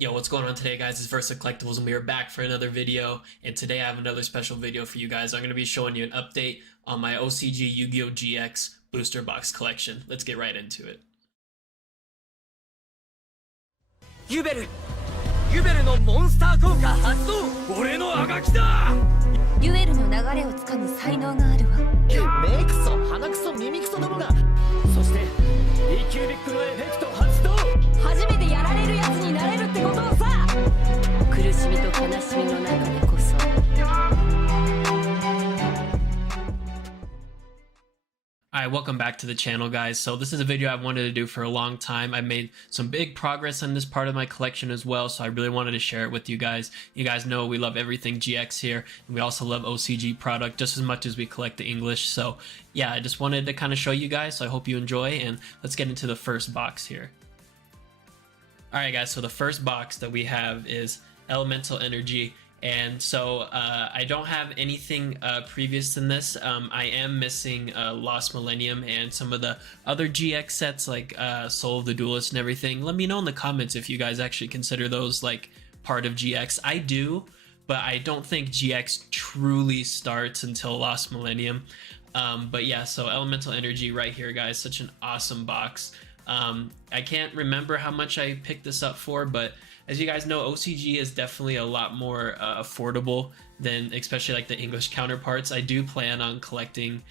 Yo, what's going on today, guys? It's VersaaCollectables, and we are back for another video. And today I have another special video for you guys. I'm going to be showing you an update on my OCG Yu-Gi-Oh! GX booster box collection. Let's get right into it. ユベルユベルのモンスター効果発動俺のあがきだデュエルの流れをつかむ才能があるわ。目クソ鼻クソ耳クソどもがそして E キュービックのエフェクト発動初めてやられるやつになれるってことをさ。苦しみと悲しみの中でこそ。Alright, welcome back to the channel, guys. So this is a video I've wanted to do for a long time. I made some big progress on this part of my collection as well, so I really wanted to share it with you guys. You guys know we love everything GX here, and we also love OCG product just as much as we collect the English. So yeah, I just wanted to kind of show you guys, so I hope you enjoy, and let's get into the first box here. Alright guys, so the first box that we have is Elemental Energy. And so I don't have anything previous than this. I am missing Lost Millennium and some of the other GX sets like Soul of the Duelist and everything. Let me know in the comments if you guys actually consider those like part of GX. I do, but I don't think GX truly starts until Lost Millennium. But yeah, so Elemental Energy right here, guys. Such an awesome box. I can't remember how much I picked this up for, but as you guys know, OCG is definitely a lot more affordable than especially like the English counterparts. I do plan on collecting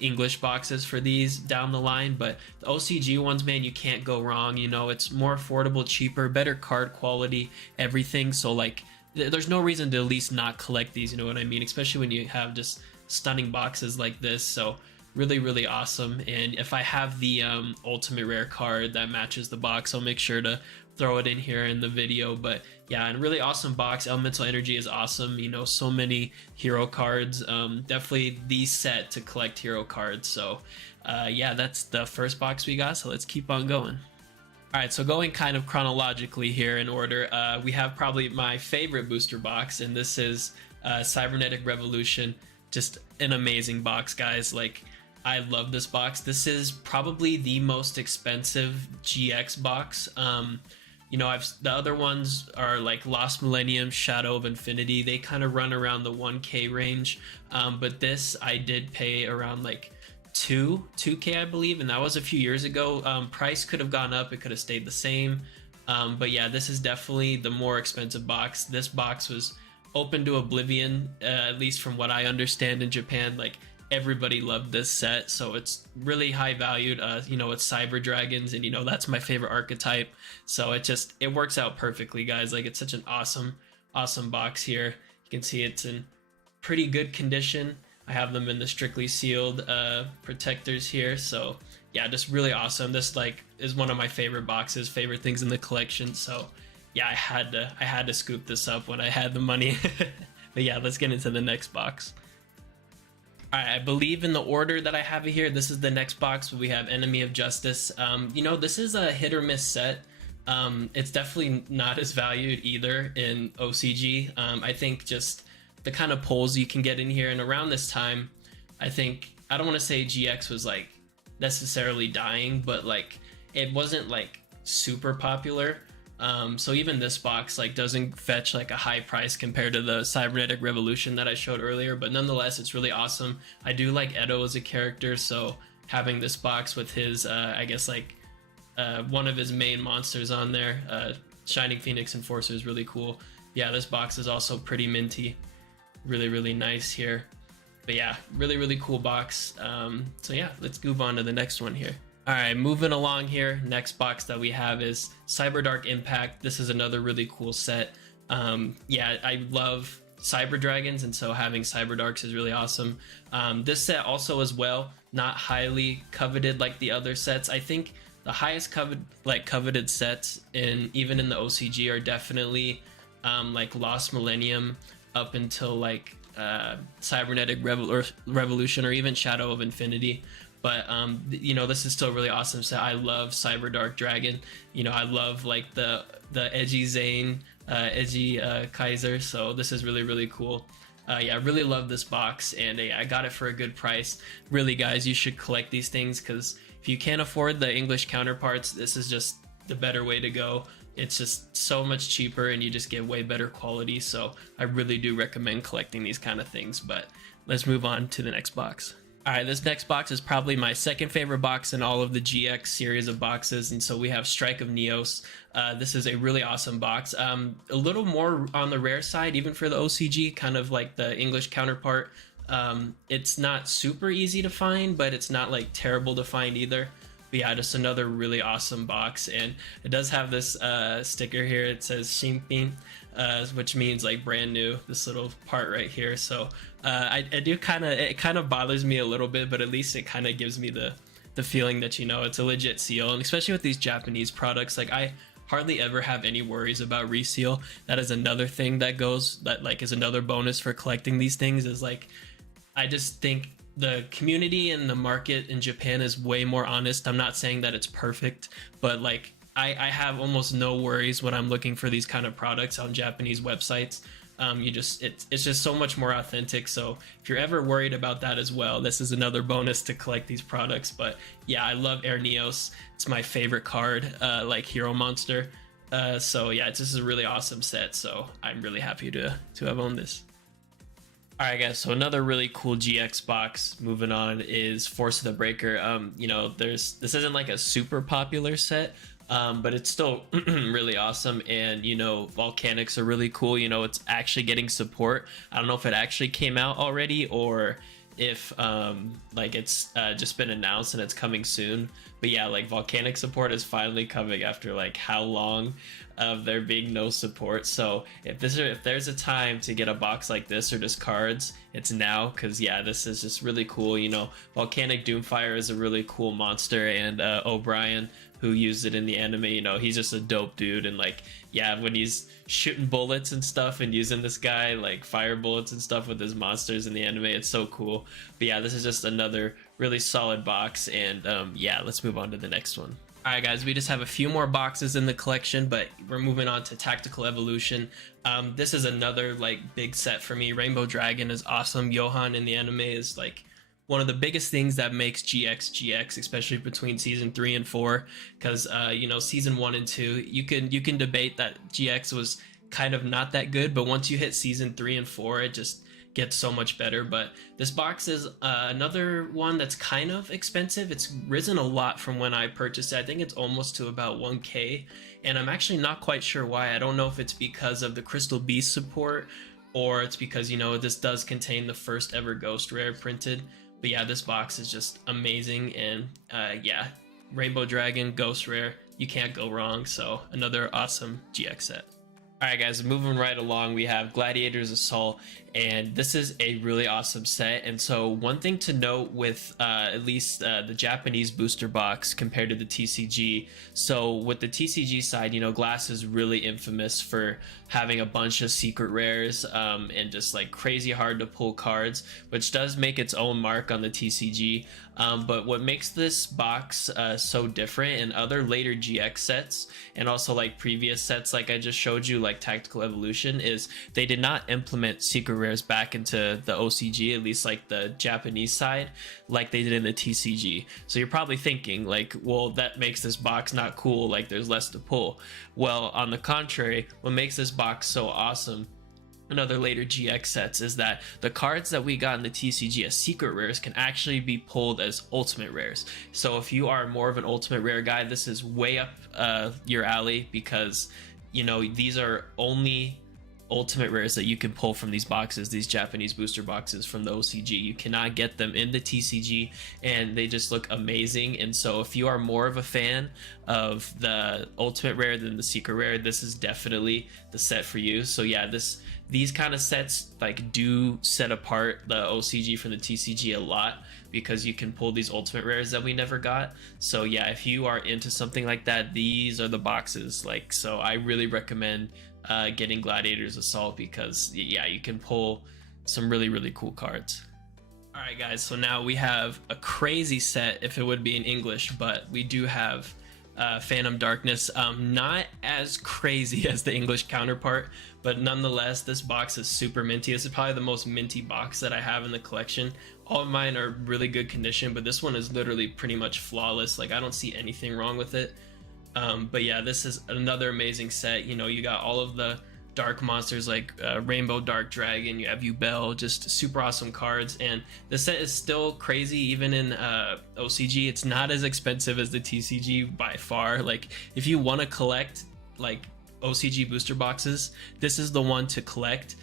English boxes for these down the line, but the OCG ones, man, you can't go wrong. You know, it's more affordable, cheaper, better card quality, everything. So like there's no reason to at least not collect these, you know what I mean? Especially when you have just stunning boxes like this. So really awesome. And if I have the ultimate rare card that matches the box, I'll make sure to throw it in here in the video. But yeah, and really awesome box. Elemental Energy is awesome, you know, so many hero cards. Definitely the set to collect hero cards. So yeah, that's the first box we got, so let's keep on going. Alright, so going kind of chronologically here in order, we have probably my favorite booster box, and this is Cybernetic Revolution. Just an amazing box, guys. Like, I love this box. This is probably the most expensive GX box. You know, the other ones are like Lost Millennium, Shadow of Infinity. They kind of run around the 1K range. But this, I did pay around like 2K, I believe, and that was a few years ago. Price could have gone up. It could have stayed the same. But yeah, this is definitely the more expensive box. This box was open to oblivion, at least from what I understand in Japan. Like, everybody loved this set, so it's really high valued. You know, it's Cyber Dragons, and you know that's my favorite archetype, so it works out perfectly, guys. Like, it's such an awesome box here. You can see it's in pretty good condition. I have them in the strictly sealed protectors here, so yeah, just really awesome. This like is one of my favorite boxes, favorite things in the collection. So yeah, I had to scoop this up when I had the money. But yeah, let's get into the next box. Alright, I believe in the order that I have it here, this is the next box. We have Enemy of Justice. You know, this is a hit or miss set. It's definitely not as valued either in OCG. I think just the kind of pulls you can get in here, and around this time, I don't want to say GX was like necessarily dying, but like it wasn't like super popular. So even this box like doesn't fetch like a high price compared to the Cybernetic Revolution that I showed earlier, but nonetheless it's really awesome. I do like Edo as a character, so having this box with his I guess like one of his main monsters on there, Shining Phoenix Enforcer, is really cool. Yeah, this box is also pretty minty, really nice here. But yeah, really cool box. So yeah, let's move on to the next one here. Alright, moving along here, next box that we have is Cyberdark Impact. This is another really cool set. Yeah, I love Cyber Dragons, and so having Cyberdarks is really awesome. This set also as well, not highly coveted like the other sets. I think the highest coveted sets even in the OCG are definitely like Lost Millennium up until like Cybernetic Revolution, or even Shadow of Infinity. But you know, this is still really awesome. So I love Cyberdark Dragon. You know, I love like the edgy Zane, edgy Kaiser. So this is really cool. Yeah, I really love this box, and I got it for a good price. Really, guys, you should collect these things, because if you can't afford the English counterparts, this is just the better way to go. it's just so much cheaper and you just get way better quality. So I really do recommend collecting these kind of things. But let's move on to the next box. All right, this next box is probably my second favorite box in all of the GX series of boxes. And so we have Strike of Neos. This is a really awesome box. A little more on the rare side, even for the OCG, kind of like the English counterpart. It's not super easy to find, but it's not like terrible to find either. But yeah, just another really awesome box. And it does have this sticker here. It says Shinpin, which means like brand new, this little part right here. So I do it kind of bothers me a little bit, but at least it kind of gives me the feeling that, you know, it's a legit seal. And especially with these Japanese products, like I hardly ever have any worries about reseal. That is another thing that is another bonus for collecting these things, is like, I just think the community and the market in Japan is way more honest. I'm not saying that it's perfect, but like I have almost no worries when I'm looking for these kind of products on Japanese websites. It's just so much more authentic. So if you're ever worried about that as well, this is another bonus to collect these products. But yeah, I love Air Neos. It's my favorite card, like Hero Monster. So yeah, this is a really awesome set. So I'm really happy to have owned this. All right, guys, so another really cool GX box, moving on, is Force of the Breaker. You know, this isn't like a super popular set, but it's still really awesome. And, you know, volcanics are really cool. You know, it's actually getting support. I don't know if it actually came out already or if like it's just been announced and it's coming soon. But yeah, like volcanic support is finally coming after like how long of there being no support. So if there's a time to get a box like this or just cards, it's now, because yeah, this is just really cool. You know, Volcanic Doomfire is a really cool monster, and O'Brien, who used it in the anime, you know, he's just a dope dude. And like, yeah, when he's shooting bullets and stuff and using this guy like fire bullets and stuff with his monsters in the anime, it's so cool. But yeah, this is just another really solid box. And yeah, let's move on to the next one. All right, guys, we just have a few more boxes in the collection, but we're moving on to Tactical Evolution. This is another like big set for me. Rainbow Dragon is awesome. Johan in the anime is like one of the biggest things that makes GX, especially between season 3 and 4, because you know, season 1 and 2, you can debate that GX was kind of not that good, but once you hit season 3 and 4, it just gets so much better. But this box is another one that's kind of expensive. It's risen a lot from when I purchased it. I think it's almost to about 1K, and I'm actually not quite sure why. I don't know if it's because of the Crystal Beast support, or it's because, you know, this does contain the first ever Ghost Rare printed. But yeah, this box is just amazing. And yeah, Rainbow Dragon, Ghost Rare, you can't go wrong. So another awesome GX set. All right, guys, moving right along, we have Gladiators Assault, and this is a really awesome set. And so one thing to note with at least the Japanese booster box compared to the TCG, so with the TCG side, you know, Glass is really infamous for having a bunch of secret rares and just like crazy hard to pull cards, which does make its own mark on the TCG. But what makes this box so different in other later GX sets, and also like previous sets like I just showed you, like Tactical Evolution, is they did not implement secret rares back into the OCG, at least like the Japanese side, like they did in the TCG. So you're probably thinking like, well, that makes this box not cool, like there's less to pull. Well, on the contrary, what makes this box so awesome in other later GX sets is that the cards that we got in the TCG as secret rares can actually be pulled as ultimate rares. So if you are more of an ultimate rare guy, this is way up your alley, because, you know, these are only ultimate rares that you can pull from these boxes, these Japanese booster boxes from the OCG. You cannot get them in the TCG, and they just look amazing. And so if you are more of a fan of the ultimate rare than the secret rare, this is definitely the set for you. So yeah, these kind of sets like do set apart the OCG from the TCG a lot, because you can pull these ultimate rares that we never got. So yeah, if you are into something like that, these are the boxes. Like, so I really recommend getting Gladiators Assault, because yeah, you can pull some really cool cards. All right, guys, so now we have a crazy set if it would be in English, but we do have Phantom Darkness. Not as crazy as the English counterpart, but nonetheless, this box is super minty. This is probably the most minty box that I have in the collection. All of mine are really good condition, but this one is literally pretty much flawless. Like, I don't see anything wrong with it. But yeah, this is another amazing set. You know, you got all of the dark monsters like Rainbow Dark Dragon, you have Yugioh, just super awesome cards. And the set is still crazy even in OCG. It's not as expensive as the TCG by far. Like if you want to collect like OCG booster boxes, this is the one to collect,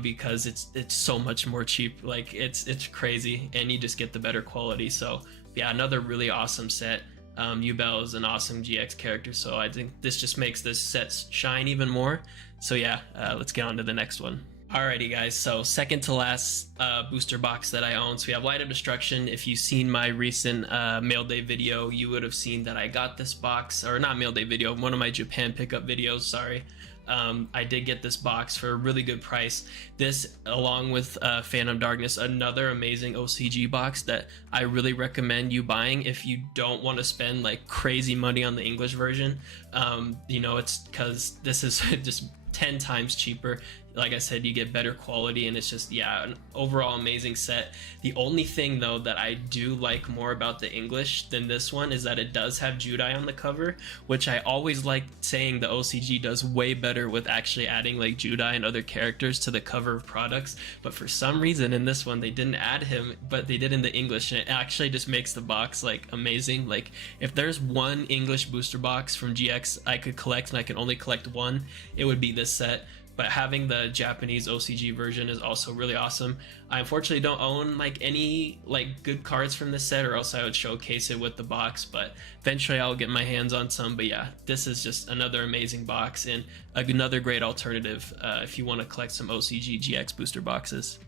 because it's so much more cheap. Like it's crazy, and you just get the better quality. So yeah, another really awesome set. Yugioh is an awesome GX character, so I think this just makes this set shine even more. So yeah, let's get on to the next one. Alrighty guys, so second to last booster box that I own. So we have Light of Destruction. If you've seen my recent mail day video, you would have seen that I got this box, or not mail day video, one of my Japan pickup videos, sorry. I did get this box for a really good price. This, along with Phantom Darkness, another amazing OCG box that I really recommend you buying if you don't want to spend like crazy money on the English version. You know, it's because this is just 10 times cheaper. Like I said, you get better quality, and it's just, yeah, an overall amazing set. The only thing though that I do like more about the English than this one is that it does have Judai on the cover, which I always like saying the OCG does way better with actually adding like Judai and other characters to the cover of products. But for some reason in this one they didn't add him, but they did in the English, and it actually just makes the box like amazing. Like if there's one English booster box from GX I could collect, and I can only collect one, it would be this set. But having the Japanese OCG version is also really awesome. I unfortunately don't own like any like good cards from this set, or else I would showcase it with the box, but eventually I'll get my hands on some. But yeah, this is just another amazing box, and another great alternative if you want to collect some OCG GX booster boxes.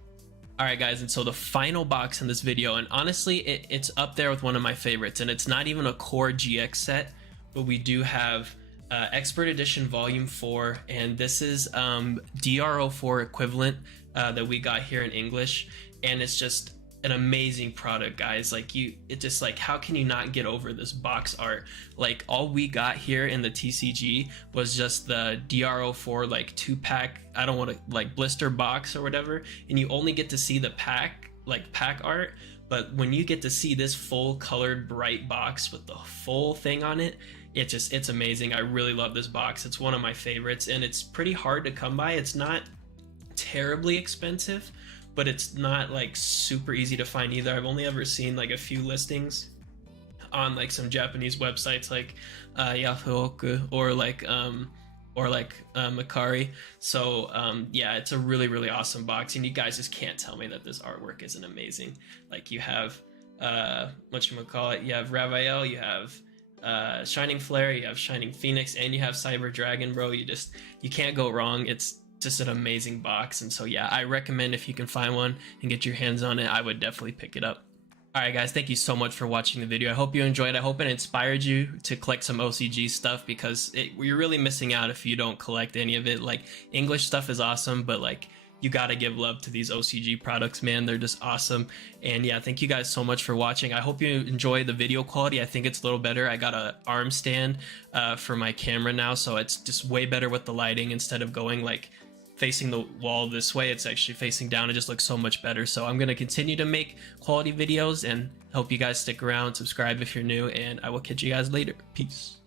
Alright guys, and so the final box in this video, and honestly it's up there with one of my favorites, and it's not even a core GX set, but we do have Expert Edition Volume 4, and this is DRO4 equivalent that we got here in English, and it's just an amazing product, guys. Like it just like, how can you not get over this box art? Like all we got here in the TCG was just the DRO4 like 2-pack, I don't want to like blister box or whatever, and you only get to see the pack art. But when you get to see this full colored bright box with the full thing on it, it's amazing. I really love this box. It's one of my favorites, and it's pretty hard to come by. It's not terribly expensive, but it's not like super easy to find either. I've only ever seen like a few listings on like some Japanese websites like Yahoo or like Macari. So yeah, it's a really awesome box, and you guys just can't tell me that this artwork isn't amazing. Like you have whatchamacallit, you have Ravael, you have Shining Flare, you have Shining Phoenix, and you have Cyber Dragon, bro. You can't go wrong. It's just an amazing box. And so yeah, I recommend if you can find one and get your hands on it, I would definitely pick it up. Alright guys, thank you so much for watching the video. I hope you enjoyed. I hope it inspired you to collect some OCG stuff, because you're really missing out if you don't collect any of it. Like English stuff is awesome, but like you gotta give love to these OCG products, man. They're just awesome. And yeah, thank you guys so much for watching. I hope you enjoy the video quality. I think it's a little better. I got a arm stand for my camera now, so it's just way better with the lighting. Instead of going like facing the wall this way, it's actually facing down. It just looks so much better. So I'm gonna continue to make quality videos, and hope you guys stick around, subscribe if you're new, and I will catch you guys later. Peace.